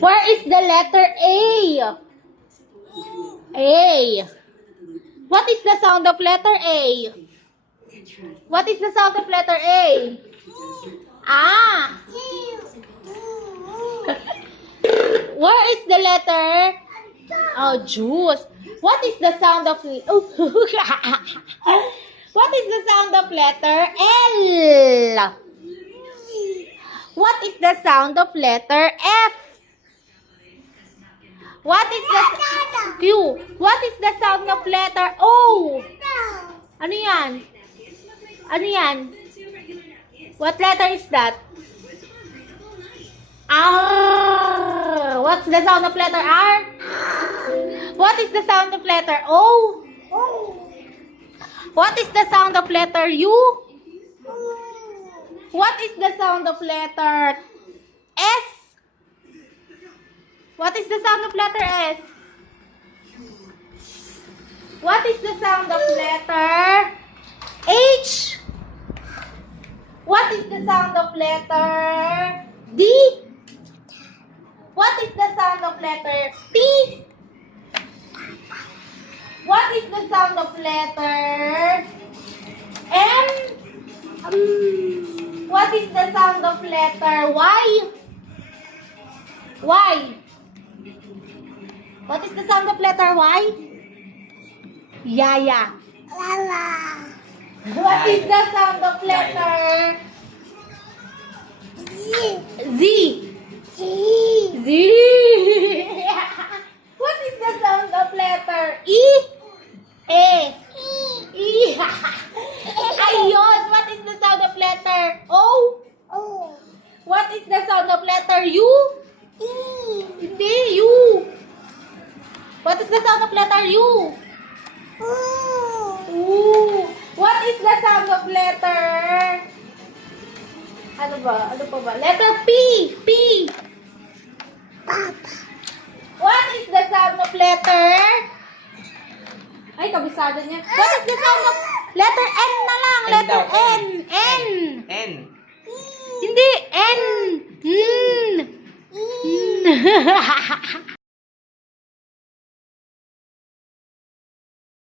Where is the letter A? A. What is the sound of letter A? What is the sound of letter A? Ah. Where is the letter? Oh, juice. What is the sound of What is the sound of letter L? What is the sound of letter F? What is the Q? What is the sound of letter O? Ano yan? Ano yan? What letter is that? R. What's the sound of letter R? What is the sound of letter O? What is the sound of letter U? What is the sound of letter S? What is the sound of letter S? What is the sound of letter H? What is the sound of letter D? What is the sound of letter T? What is the sound of letter M? What is the sound of letter Y? Y. What is the sound of letter Y? Yaya. Lala. What is the sound of letter Z. Z? G. Z. What is the sound of letter E? E. E. Ayun. What is the sound of letter O? O. What is the sound of letter U? E. Hindi, U. What is the sound of letter U? U. Ooh. What is the sound of letter? Ano ba? Ano pa ba? Letter P. P. Papa. What is the sound of letter? Ay, kabisado niya. What is the sound of letter N na lang? N Letter daw, N. N. N. Hindi. N. N.